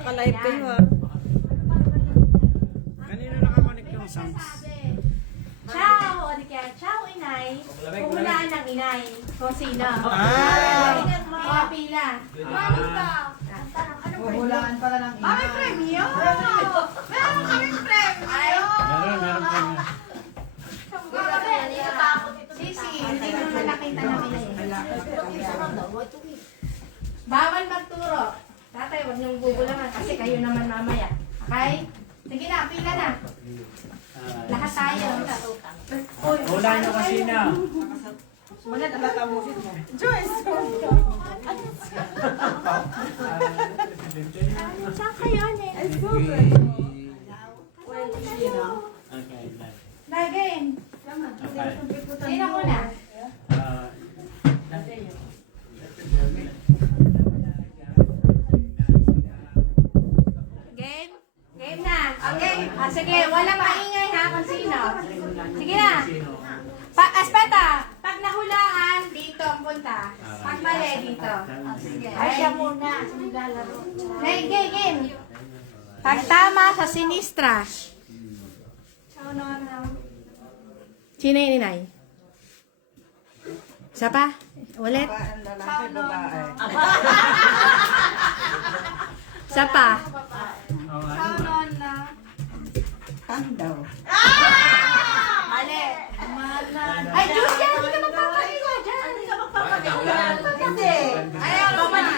Naka-live kayo ha. Kanina nakakonect yung songs. Ciao! O di kaya, ciao inay. Puhulaan ng inay. Kung sino. Mga pila. Ano ka? Huhulaan pala ng ina. May premyo! Meron kaming premyo! Meron kami. Sisi, hindi mo naman nakita namin eh. Bawal magturo. Tatay, huwag niyong bubulangan kasi kayo naman mamaya. Okay? Sige na, pila na. Lahat tayo. Wala nyo kasi na. Wala nalatamusin mo. Saan kayo eh? Okay, Nagin. Sino muna? Game? Game na. Okay. Sige, walang maingay ha kung sino. Sige na. Aspeta, pag nahulaan, dito ang punta. Pag mali, dito. Ay, siya muna. Game. Pag tama sa sinistra. Sino yung inay? Isa pa? Ulit? Lalaki, babae. Isa pa? Tan daw. Mali. Ay, Diyos yan! Hindi ka magpapakita dyan! Hindi ka magpapakita. Hindi. Ayaw, mamalik.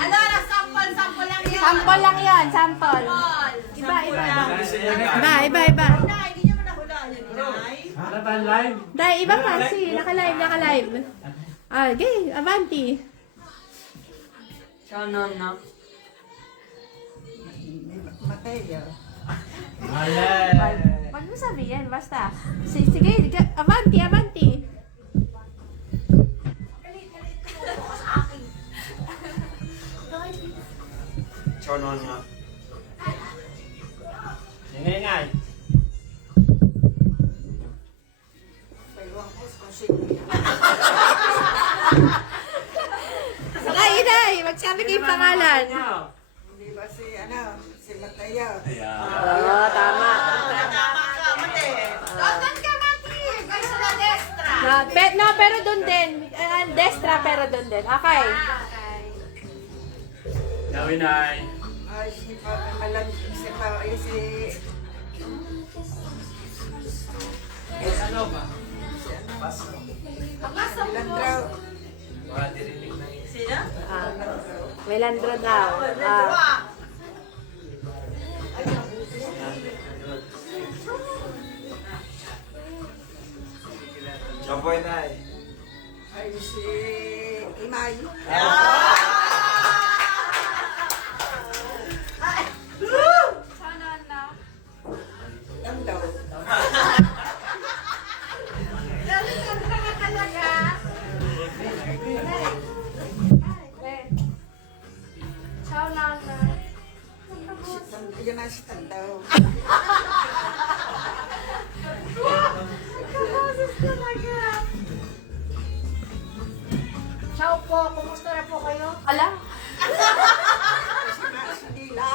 Ano na, sample lang yan. Sample lang yun, sample. Iba. Hindi nyo mo nahulaan yun, Inay. Ano ba live? Dahil iba pa, si, naka-live. Ah, okay, Avanti. Mateo. Malay. Wag mo sabihin, basta. Sige, Avanti. Chonon nga. Ingay. Inay, magsabi kayo pangalan. Hindi ba si Mateo? Oo, tama. Tama ka, mate. Doon ka, mate. Ay, sa la destra. No, pero doon din. Destra, pero doon din. Okay. Gawin ay. Ay, si Ano ba? Landraw. Sino? Melandro daw. Chapoy na eh. Ay, si Imay. Tan daw. Ciao, Nana. Yun na si Tan daw. Ciao po, kumusta na po kayo? Ala? Si Dila.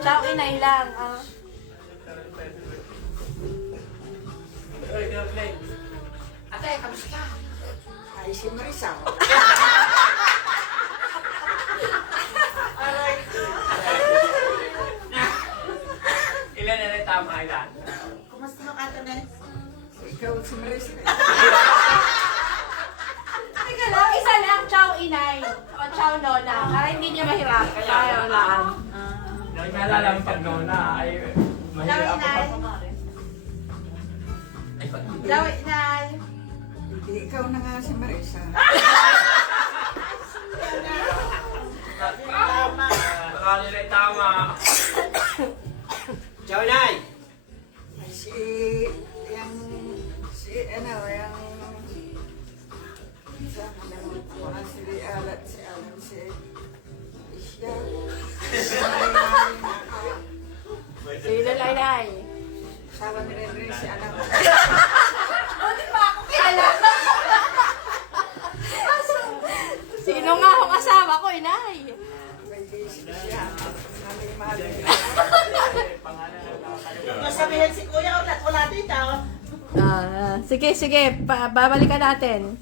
Ciao, inay lang. Ate, kamusta? Ay, si Marisa. Ilan na rin tama ilan? Kumusta mo ka, Tanet? Ikaw si Marisa. Teka lang, isa lang. Ciao, inay. O ciao, nona. Para hindi niyo mahirap. Ciao, lang. Naalala mo pag nona ay mahirap ako pa. Ciao, inay. Hindi, ikaw na nga si Marisa. Tama. Marami rin tama. Ciao, Nay! Ay, si si si Alan si Isya. Sino Lainay? Sawa ni Ren si Alan. Buti pa ako kilala. Sino nga ang asawa ko, inay? May si Isya. Namin mahal niya. Masabihin si Kuya, wala dito. Sige, babalikan natin.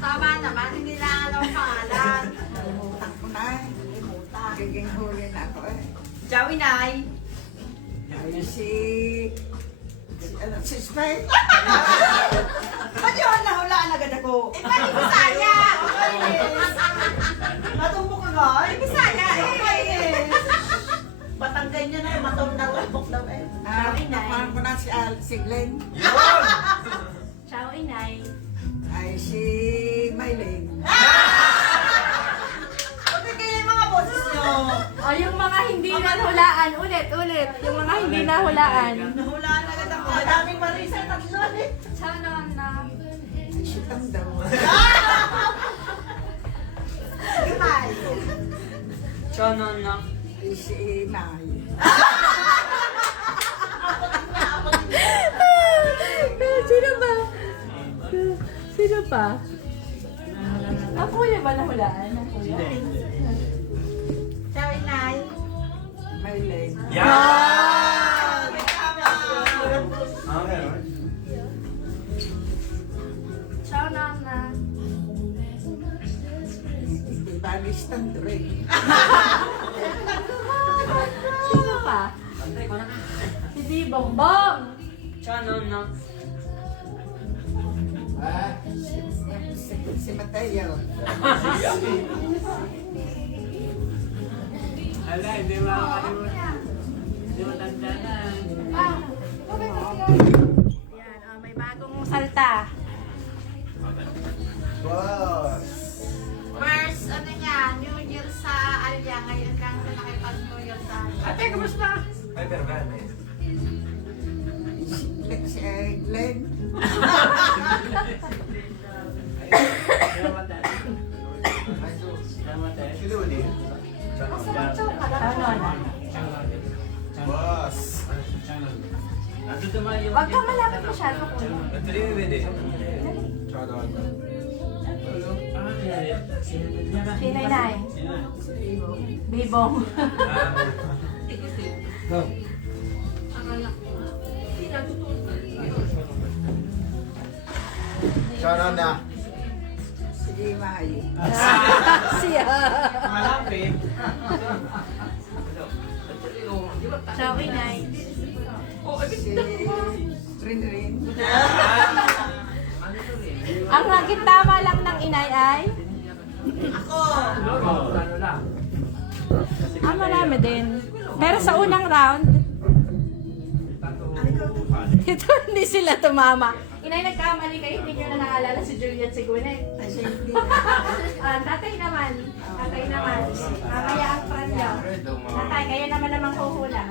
Tama naman, hindi na alam ang pangalan. Nalimutan ko na eh. Giging huli na ako eh. Ciao, Inay. Ay si Spy. Ba't yun? Nahulaan agad ako. Eh, pali Bisaya. Matumbok ka nga? Eh, Bisaya. Batanggan niya na, matumbok daw eh. Nakuhaan ko na si Glenn. Ciao, inay. Ay si Mylene. Bakit kayo yung mga boses niyo? O, yung mga hindi nahulaan. Ulit. Yung mga hindi nahulaan. Nahulaan agad ako. Madaming Marisa, tatlo eh. Ciao, Nona. Ay si Tanda. Inay. Ay si Nay. Sino pa? Ang kuya ba nahulaan? Ang kuya? Ciao, Inay. Mylene. Ciao, Nona. Ibalis Tandre. Sino pa? Si Di Bongbong. Si Mateo. Ala, hindi makakalimutan. Hindi matanda na. Yan, may bagong salta. First, ano niya, New Year sa Alya. Ngayon lang na nakipag-New Year sa Alya. Ate, kamusta? Si Glenn. Ciao, Nona. Huwag kang malapit masyado, kuya. Si Nainay. Bibong. Si May. Siya. Malapit. Ciao, Inay. Si Rin. Ang naging tama lang ng inay ay? Ano lang? Marami din. Pero sa unang round, ito hindi sila tumama. Inay, nagkamali kayo, hindi nyo na naalala si Juliet Sigunet. Ay si hindi. Tatay naman. Mamaya ang friend nyo. Tatay, kayo naman namang huhula.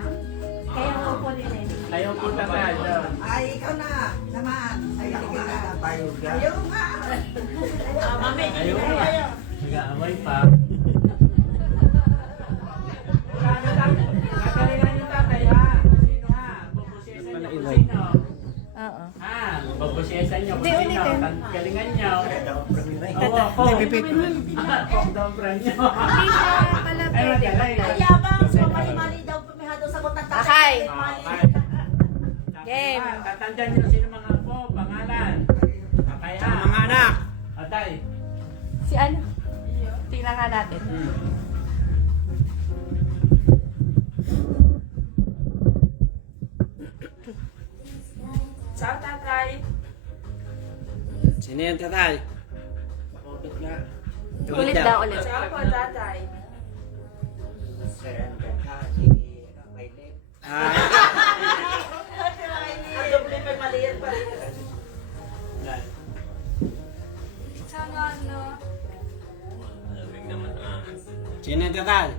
Kayo ang huhulin eh. Ayaw po tagal. Ay ikaw na. Naman. Ay hindi ka na. Ayaw nga. Mami, Ayaw hindi nga. kayo. Nag-aaway pa. Nagalingan yung tatay ha. Sino ha? Babusesan nyo kung sino. Oo. Ha? Babusesan nyo kung Hindi, sino. ulitin. Galingan nyo. Oo, po. Pokdobra nyo. Hindi siya pala pwede. Ayabang, so mali-mali daw, pumihado sagot ng tatay. Okay. Okay. Game. Tatandaan nyo sino mga po, pangalan. Okay ha? Mga anak. Atay. Si ano? Tingnan nga natin. Ciao, tatay. Sino yung tatay? Ulit daw, ulit. Ciao po, tatay. Ang doble may maliit pa rin. Sino yung tatay?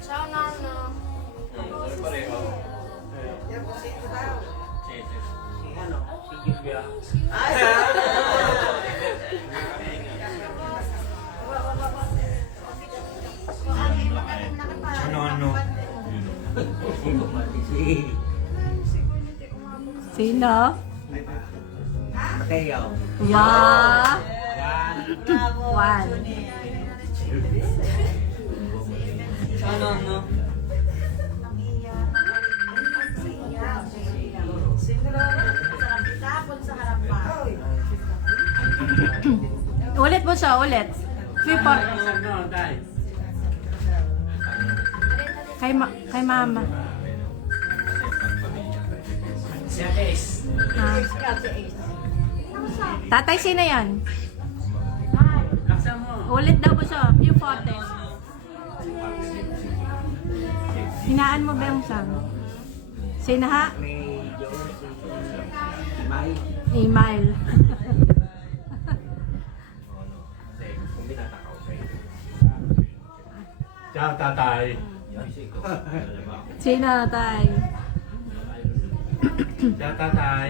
Ciao, Nano. ko daw. Si ano? Si Julia. Ay! Ano? Sino? Mateo. Wow! One. One. Ano? Ulit mo siya, ulit. 3, 4. Ano, tay? Kay mama. Si Ace. Ah. Tatay, sino yan? Laksan mo. Ulit daw mo siya. Yung photos. Hinaan mo ba yung sang? Sino ha? May Joe. May. Email. Ciao, tatay. Sino, tay? Ciao, tatay.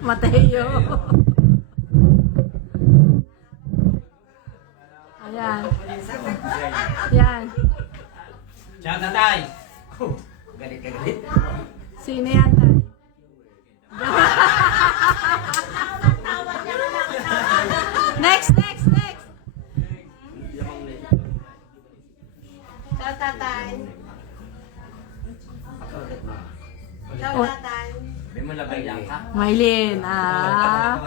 Mateo. Ayan. Yan. Ciao, tatay. Galit ka galit. Sino yan, tay? Next. Ciao, tatay. Ciao, Oh. tatay. May mo labay lang ka. Maylin, ah.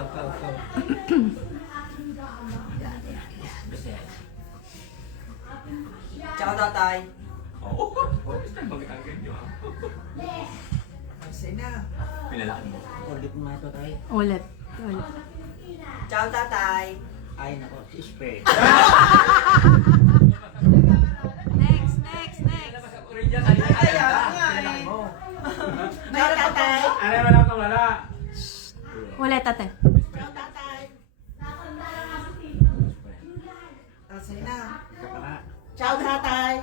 Ciao, tatay. Oo. Basta bakit ang ganyan? Sina. Pinalaki mo. Ulit mo nga ito tayo. Ulit. Ciao, tatay. Ay nako, si Spare. Next. Kaya nga eh. Ciao, tatay. Ano wala ka wala? Ulit, ate. Ciao, tatay. Sina. Saka Ciao, tatay.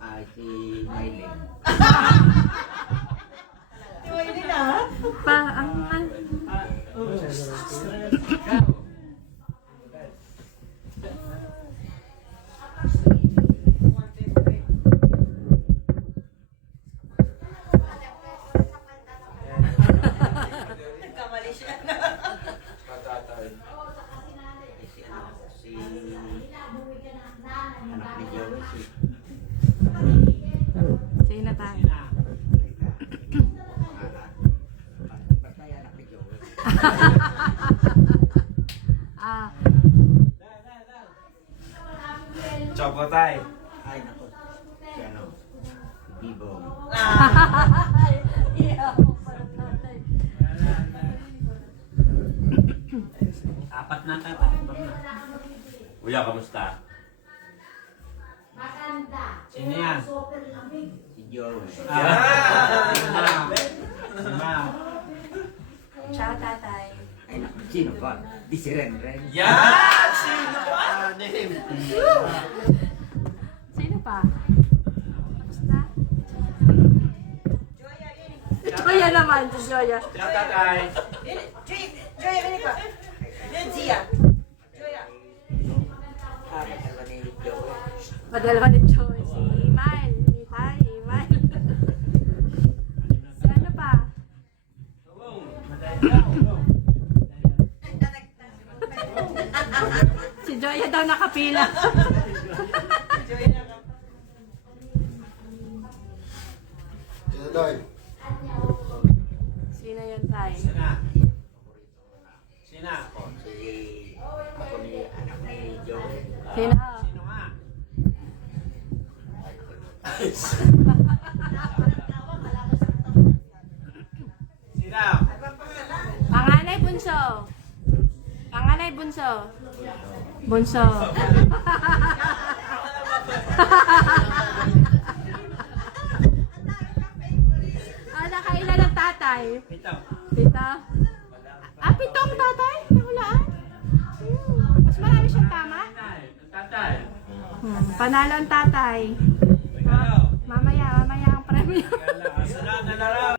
ay si Maylin. Hindi na. Paangal. Nagkamali siya. Si ano? Si anak ni Joe. Si Sino tayo? basta yung anak ni Joe. Ah. Ciao, tatay. Ay nako. Si ano? Si Bibong. Apat na tatay. Kuya, kamusta? Sino yan? Si Joe. Ciao, tatay. Ay nako, sino ba? Di si Renren. Yan! Sino ba? Sino pa? Basta. Joya naman, si Joya. Ciao, tatay. Joya, ini pa. Zia. Joya. Ah, dalawa ni Joe. Padalwa ni Joy. Si Imael. Imael. Si ano pa? Si Joya daw nakapila. Sino yun tayo? Sina? Sina? Si ako ni anak ni Joe. Sino? Sino nga? Sina? Panganay bunso. Panganay bunso. Bunso. Nakailan ng tatay? Ito. Pito? Ah, pitong tatay? Nahulaan? Mas marami siya Panalo ang tatay. Mamaya ang premyo.